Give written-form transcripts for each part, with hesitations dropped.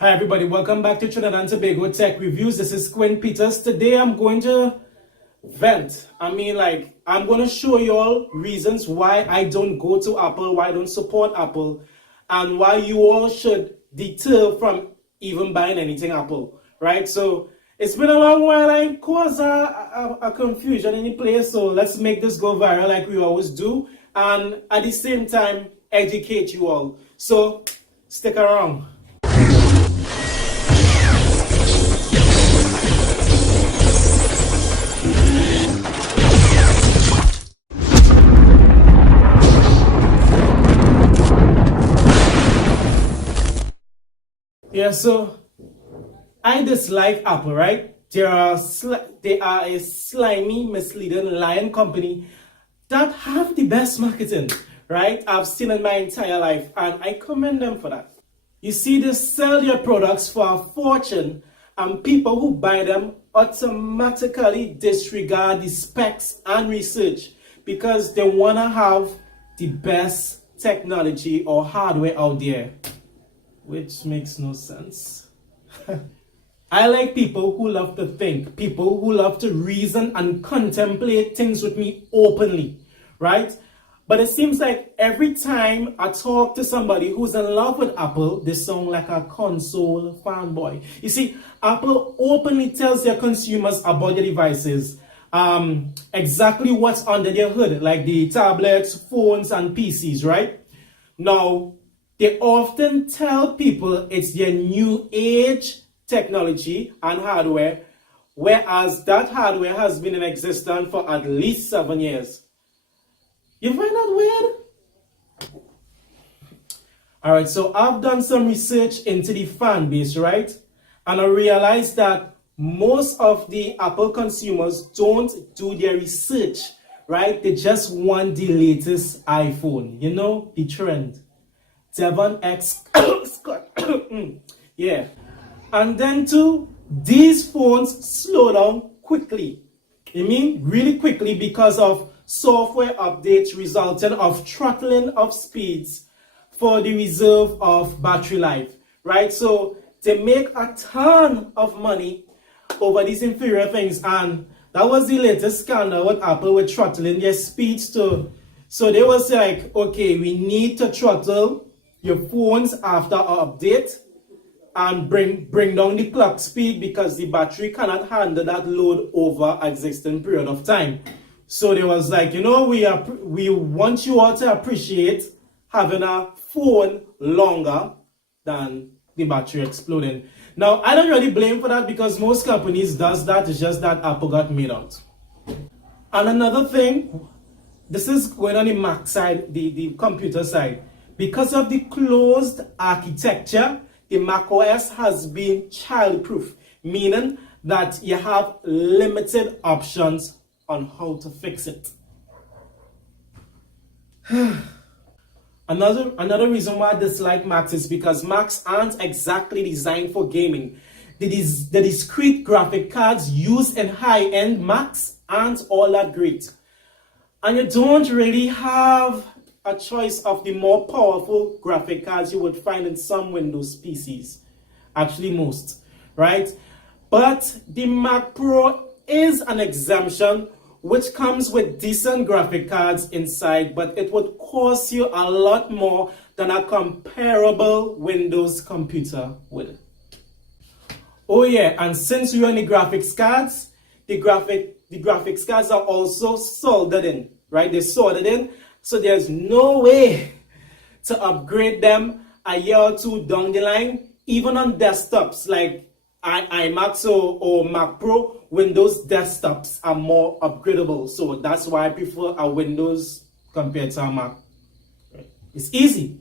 Hi everybody, welcome back to Trinidad and Tobago Tech Reviews. This is Quinn Peters. Today I'm going to vent. I'm going to show you all reasons why I don't go to Apple, why I don't support Apple, and why you all should deter from even buying anything Apple, right? So it's been a long while. I caused a confusion in the place, so let's make this go viral like we always do, and at the same time educate you all. So stick around. Yeah, so I dislike Apple, right? They are a slimy, misleading, lying company that have the best marketing, right? I've seen in my entire life, and I commend them for that. You see, they sell their products for a fortune, and people who buy them automatically disregard the specs and research because they want to have the best technology or hardware out there, which makes no sense. I like people who love to think, people who love to reason and contemplate things with me openly, right? But it seems like every time I talk to somebody who's in love with Apple, they sound like a console fanboy. You see, Apple openly tells their consumers about their devices, exactly what's under their hood, like the tablets, phones, and PCs, right? Now, they often tell people it's their new age technology and hardware, whereas that hardware has been in existence for at least 7 years. You find that weird? Alright, so I've done some research into the fan base, right? And I realized that most of the Apple consumers don't do their research, right? They just want the latest iPhone, you know, the trend. 7X, yeah. And then too, these phones slow down quickly. I mean, really quickly because of software updates resulting of throttling of speeds for the reserve of battery life, right? So they make a ton of money over these inferior things, and that was the latest scandal with Apple with throttling their speeds too. So they was like, okay, we need to throttle your phones after our update and bring down the clock speed because the battery cannot handle that load over existing period of time. So they was like, you know, we want you all to appreciate having a phone longer than the battery exploding. Now, I don't really blame for that because most companies does that. It's just that Apple got made out. And another thing, this is going on the Mac side, the computer side. Because of the closed architecture, the macOS has been childproof, meaning that you have limited options on how to fix it. Another reason why I dislike Macs is because Macs aren't exactly designed for gaming. The discrete graphic cards used in high-end Macs aren't all that great. And you don't really have a choice of the more powerful graphic cards you would find in some Windows PCs. Actually, most, right? But the Mac Pro is an exemption, which comes with decent graphic cards inside, but it would cost you a lot more than a comparable Windows computer will. Oh yeah, and since we're on the graphics cards, the graphics cards are also soldered in, right? They're soldered in, so there's no way to upgrade them a year or two down the line, even on desktops like iMacs or Mac Pro. Windows desktops are more upgradable, so that's why I prefer a Windows compared to a Mac. It's easy.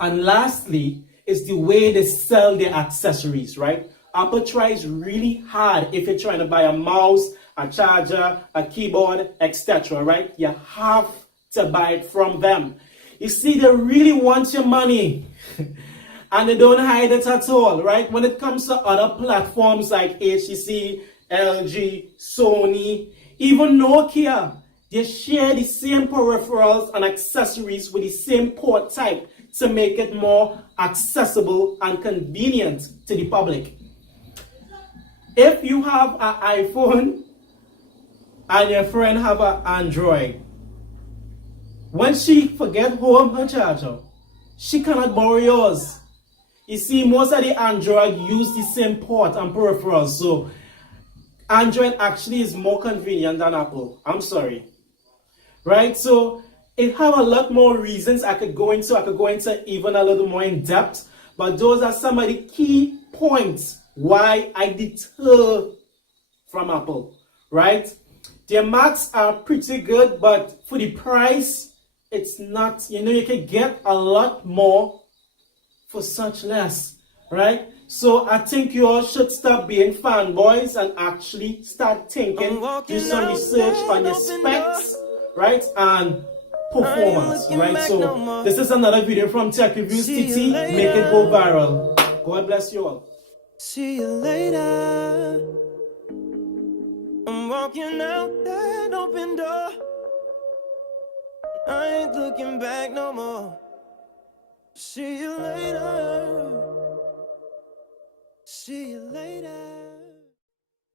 And lastly, is the way they sell their accessories, right? Apple tries really hard if you're trying to buy a mouse, a charger, a keyboard, etc., right? You have to buy it from them. You see, they really want your money. And they don't hide it at all, right? When it comes to other platforms like HTC, LG, Sony, even Nokia, they share the same peripherals and accessories with the same port type. to make it more accessible and convenient to the public. If you have an iPhone and your friend have an Android, when she forget home her charger, she cannot borrow yours. You see, most of the Android use the same port and peripherals, so Android actually is more convenient than Apple. I'm sorry. Right? So it have a lot more reasons I could go into even a little more in depth, but those are some of the key points why I deter from Apple. Right? Their Macs are pretty good, but for the price, it's not, you can get a lot more for such less, right? So I think you all should stop being fanboys and actually start thinking, do some research on your specs, right? And performance, right? So this is another video from Tech Reviews TT. Make it go viral. God bless you all. See you later. I'm walking out that open door. I ain't looking back no more. See you later.